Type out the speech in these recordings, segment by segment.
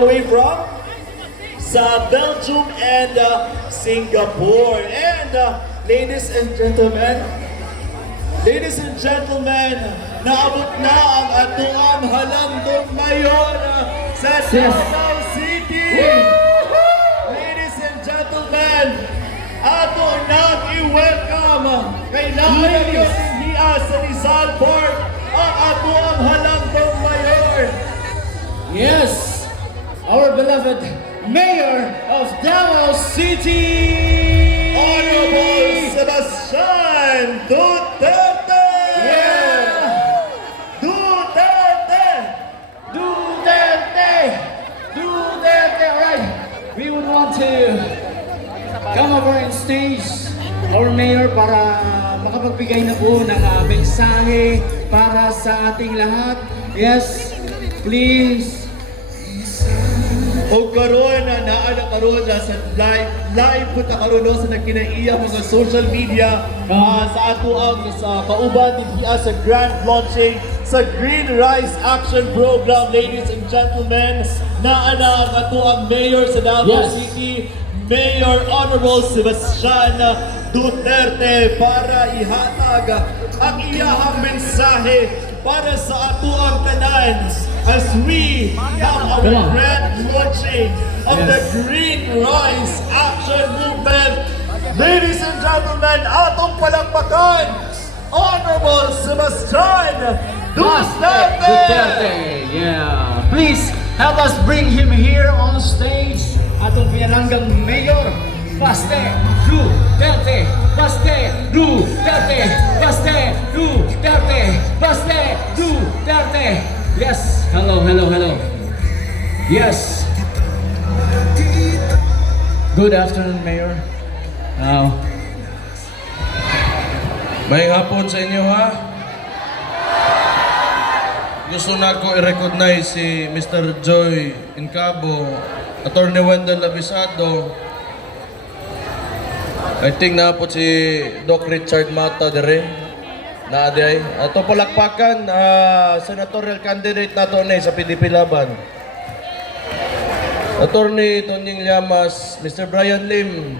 Away from sa Belgium and Singapore. And ladies and gentlemen, naabot na ang atuang halandong mayon sa Davao City. Ladies and gentlemen, ato nang i-welcome kay Nakayo Hiya sa Rizal Port ang atuang halandong mayon. Yes, our beloved Mayor of Davao City, Honorable Sebastian Duterte! Yeah! Duterte! Duterte! Duterte! Alright, we would want to come over and stage our Mayor para makapagbigay na po ng mensahe para sa ating lahat. Yes, please. O karon na naana karon sa live po ta karon sa nagkinaiya mga social media sa ato ang sa kauban diha sa grand launching sa Green Rice Action Program. Ladies and gentlemen, naana ang ato ang mayor sa Davao City, Mayor Honorable Sebastian Duterte, para ihatag ang iyahang mensahe para sa ato ang tanan as we have our grand launching of the Green Rice Action Movement. Ladies and gentlemen, atong palakpakan, Honorable Sebastian Duterte! Yeah. Please help us bring him here on stage. Atong pinalanggang Mayor, Baste Duterte! Baste Duterte! Baste Duterte! Baste Duterte! Yes, hello. Yes. Good afternoon, Mayor. May hapon sa inyo, ha? Gusto na ko i-recognize si Mr. Joy Incabo, Attorney Wendell Abisado. I think na po si Doc Richard Mata dire. Naaday. Ato palakpakan, senatorial candidate nato ni sa PDP Laban. Attorney Tonying Llamas, Mr. Brian Lim,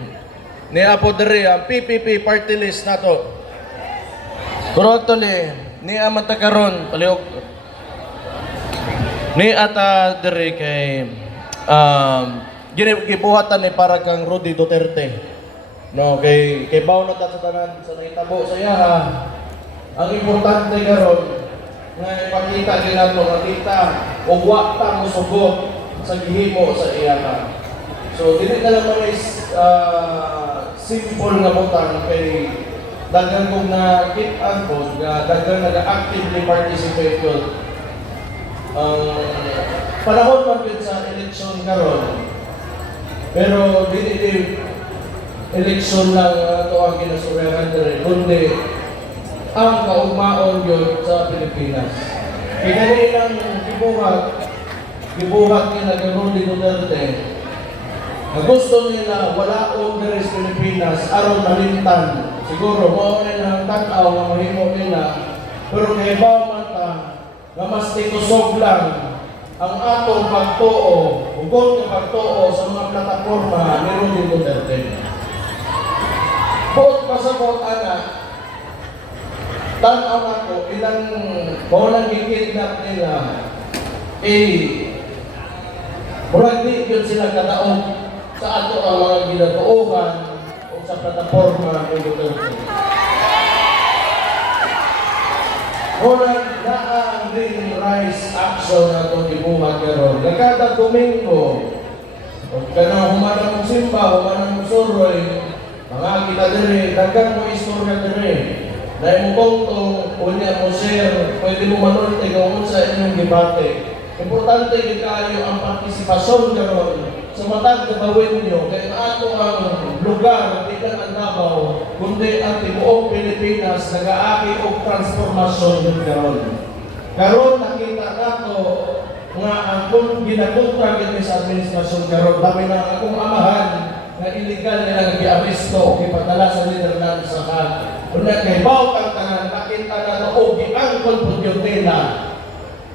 ni Apo diri ang PPP party list nato. Pero actually, ni amata karon paliog. Ni ata diri kay gibuhatan ni para kang Rudy Duterte. No, kay bawo na ta sa tanan sa nahitabo sa iya. Ang importante karon nga ipakita din nato nakita o wa ta mo sugot sa gihimo sa iya. So dili na lang is simple nga butang kay daghan kong nakit-an po nga daghan nag-actively participate yun. Panahon man yun sa eleksyon karon, pero dili eleksyon lang ito ang ginasurayan din, kundi ang kaugmaon yun sa Pilipinas. Kaya ganyan ang gibuhat nila kay Rudy Duterte, na gusto nila wala o dari sa Pilipinas, aron malintan. Siguro, mo nila ang tanaw na mahimo nila, pero kay Baumata, na mas tikusog lang ang atong pagtuo, ugon ng pagtuo sa mga plataforma ni Rudy Duterte. Buot pa sa buot anak, tanaw ako, ilang bolang gikidnap nila, murag di yun sila kataog sa ato ang mga ginatuuhan o sa plataforma ni Duterte. Murag na ang Green Rice Action na itong ibuhat karon. Kada Domingo, o kanang humanang mong simba, humanang mong suroy, mga kita diri, daghan mo istorya diri. Dahil mo kongtong, unya mo share, pwede mo manunti kung sa inyong gibate. Importante yung kayo ang partisipasyon karon sa matag na bawin nyo, kaya ato ang lugar, di lang ang Davao, kundi ang tibuong Pilipinas, nag-aaki o transformasyon yung karon. Karon nakita nato nga ang ginakontra kami sa administrasyon karon, dami na akong amahan na illegal na nag-i-aresto, ipadala sa Netherlands sa kag. Una kay bawat ang tanan, nakita na o giangkol po yun nila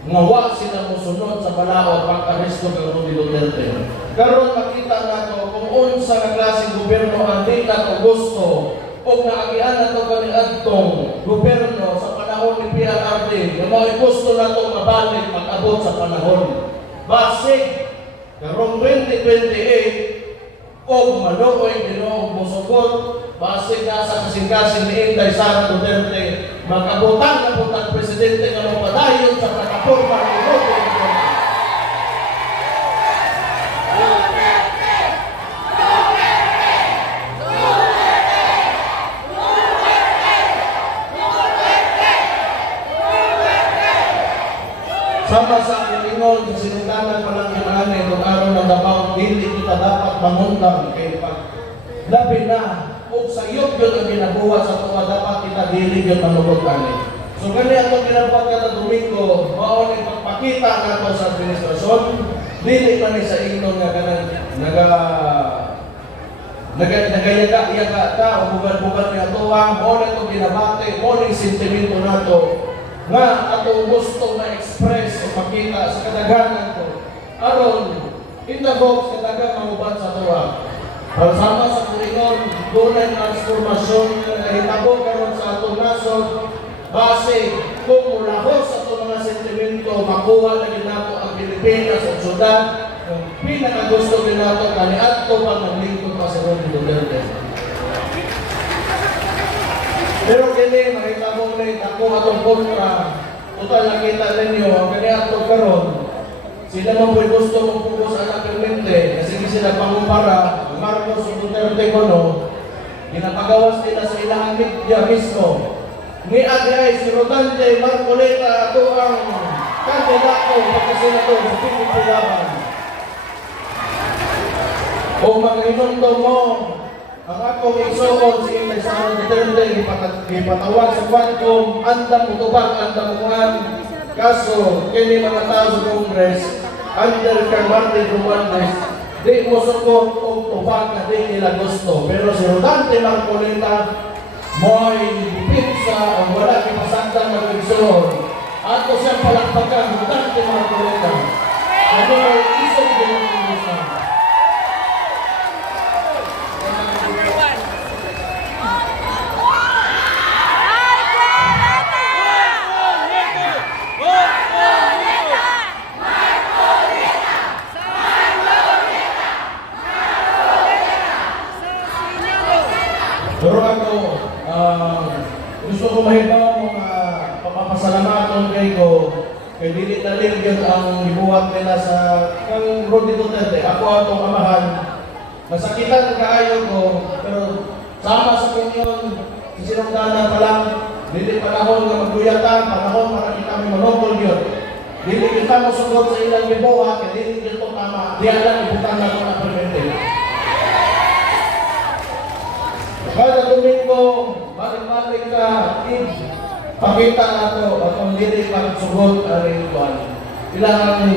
nga wa sila musunod sa balaod pagka-aresto ng Rudy Duterte. Karon makita nato kung unsa nga klaseng gobyerno ang di nato gusto o naagian nato kami adtong gobyerno sa panahon ni PRRD nga mao gusto nato mabalik pag-abot sa panahon. Basig karong 2028 og maluoy Ginoo mosugot basig na sa kasing-kasing ni Inday Sara Duterte mag-abutan na po ang presidente nga mapadayon sa plataporma ni Rudy Duterte. Sama sa Pilipinon, sa sinunganan pa lang kinahanay kung araw ng Davao, hindi kita dapat mangundang kay pag labi na o sa iyo yun ang ginabuhat sa tuwa dapat kita dilig yung manugod kami. So gani atong ginabuhat kada Domingo, mao ni pagpakita nato sa administrasyon, dili man ni sa ingnon nga kanang nagayaga-yaga ka o bugad-bugad ni atoa, mao na itong ginabate, mao ni sentimento nato nga ato gusto ma-express o makita sa kadaghanan ko. Aron, in the box, kadagang mahubat sa tuwa. Sama sa Pilipinon, doon ay transformasyon na nahitabo karon sa atong nasod base kung mulahos sa itong mga sentimento, makuha na nato ang Pilipinas at syudad, ang pinakagusto din nato kaniat ko pag naglingkod pa sa Rudy Duterte. Pero kini, makita mo ulit ako atong kontra, total nakita ninyo, ang kaniat ko karon, sila man po'y gusto mong pupos ang akilmente, kasi sila pangumpara, Marcos Duterte Bono, ginapagawas nila sa ilang media mismo. Ni Agay, si Rodante Marcoleta, ito ang kandidato pagkasenador sa Pilipinas. O mag-inundo mo, ang akong isuon si Inday Sara Duterte, ipatawag sa Quadcom, andang utubang, andang umuan. Kaso, kini mga tao sa Congress, under Carmante Romualdez, di mo sukot o tubag na di nila gusto. Pero si Rodante Marcoleta, mo'y pizza o wala kipasandang na pagsuon. Ato siyang palakpakan, Rodante Marcoleta. Ano ay isang ginagawa. Pero ako, gusto ko mahibaw mga papasalamaton kay ko kay dili talim yun ang ibuhat nila sa kang Rudy Duterte. Ako atong amahan, nasakitan kaayo ko, pero sama sa kinyon, sinunganan pa lang, dili panahon nga magbuyatan, panahon para kita may monopol yun. Dili kita masugot sa ilang ibuhat, kaya dili dito tama, diyan lang ibutan na ito na permente. Kada Domingo, balik-balik ka, pakita nato at ang dili pagsugot ang ituan. Ilang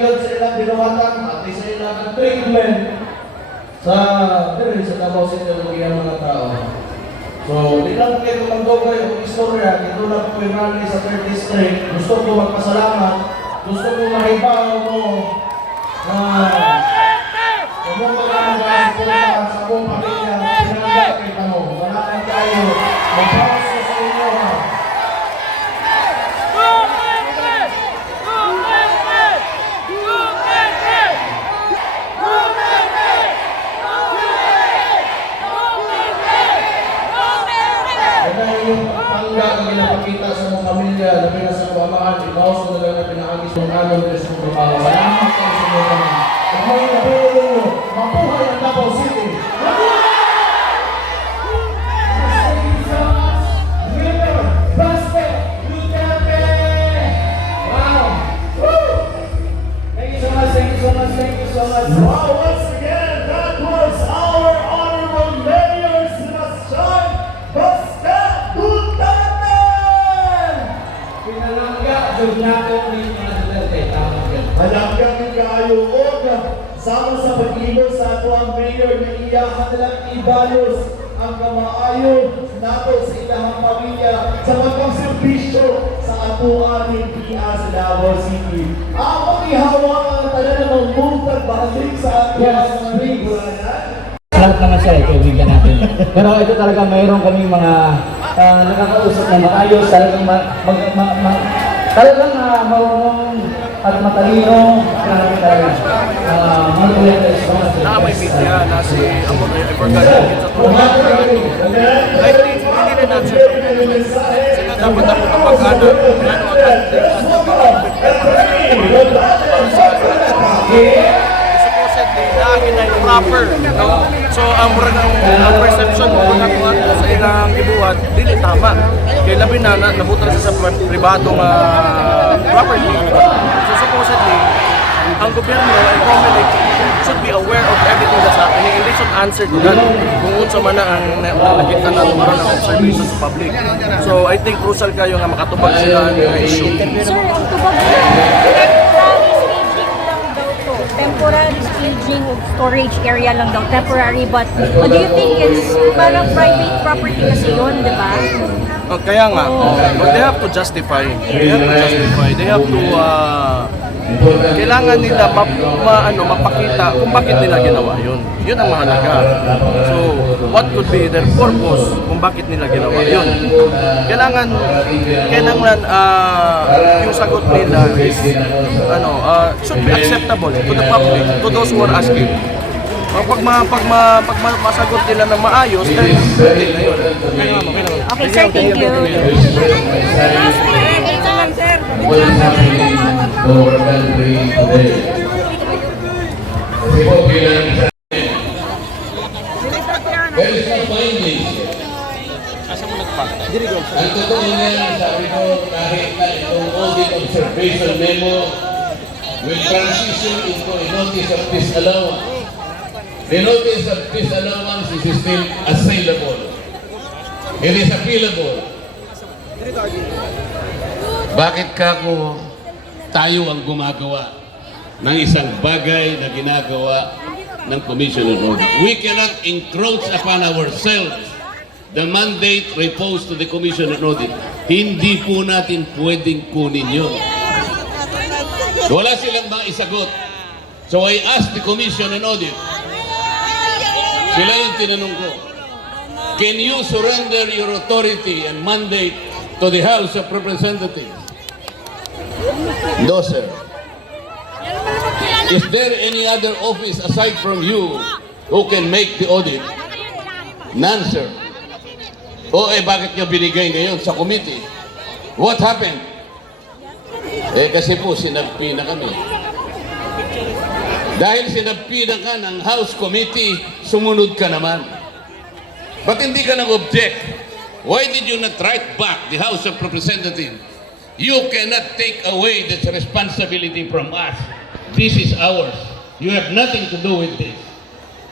yun sa ilang binuhatan, pati sa ilang treatment sa Davao City ang mga tao. So, di lang kayo magdogay o istorya, dito lang po yung rally sa 3rd District. Gusto ko magpasalamat, gusto ko mahibaw mo na pumunta ka mga sa buong pamilya, pinagdag kay Tamo. Salamat tayo. Mag-pause sa inyo. Kaya yung pangga ang ginapakita sa mga pamilya, labi na sa pamahan, ibawas ko na lang na pinakagis ng anong Kristo Trabaho. Salamat kayo sa mga pamilya. Ang mga napili ninyo, mabuhay ang Davao City. Wow, once again, that was our honorable mayor, Sebastian Basta Duterte! Pinalangga, nato ni mga Duterte, tama yan. Malanggang yung kaayuod, sama sa pag-ibig sa ato ang mayor na iyahan nilang ibalos ang kamaayo nato sa ilang pamilya sa pagkonserbisyo sa ato ating PIA sa Davao City. Ang makihawak ang tanan ng mga buntag bahalik sa ato mga linguranan. Lahat naman siya, kaibigan natin. Pero ito talaga mayroon kaming mga nakakausap na maayos, talagang talagang marunong at matalino. Grabe talaga. Malulit na isang Na may media na si Amor I forgot sa Tuma. I think hindi na natin sila dapat ako kapag-ano supposedly lagi na yung proper, no? So ang perception mo kung ako sa ilang gibuhat dili tama kay labi na nabutan sa pribadong property. So supposedly ang gobyerno and Comelec should be aware of everything that's happening and they should answer to that kung unsa man na ang nakita na lumaron ng observation sa public. So I think crucial kayo nga makatubag sila ng issue. Sir, ang tubag temporary staging lang daw to. Temporary staging of storage area lang daw. Temporary, but do you think it's parang private property kasi yun, di ba? Kaya nga, but they have to justify. They have to kailangan nila mapakita kung bakit nila ginawa yun. Yun ang mahalaga. So, what could be their purpose kung bakit nila ginawa yun? Kailangan yung sagot nila is should be acceptable to the public, to those who are asking. Pag masagot nila ng maayos, then hindi na yun. Okay, sir, thank you. What is happening to our country today? Kasi po bilang isa, there is no findings. Ang totoo niyan, sabi ko, kahit na itong audit observation memo will transition into a notice of disallowance. The notice of disallowance is still assailable. It is appealable. Bakit kako tayo ang gumagawa ng isang bagay na ginagawa ng Commission on Audit? We cannot encroach upon ourselves the mandate reposed to the Commission on Audit. Hindi po natin pwedeng kunin yun. Wala silang maisagot. So I asked the Commission on Audit. Sila yung tinanong ko, can you surrender your authority and mandate to the House of Representatives? No, sir. Is there any other office aside from you who can make the audit? None, sir. Bakit nyo binigay ngayon sa committee? What happened? Kasi po, sinagpi na kami. Dahil sinagpi na ka ng House Committee, sumunod ka naman. Ba't hindi ka nag-object? Why did you not write back the House of Representatives? You cannot take away this responsibility from us. This is ours. You have nothing to do with this.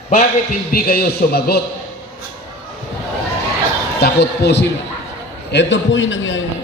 Bakit hindi kayo sumagot? Takot po sila. Ito po yung nangyayari.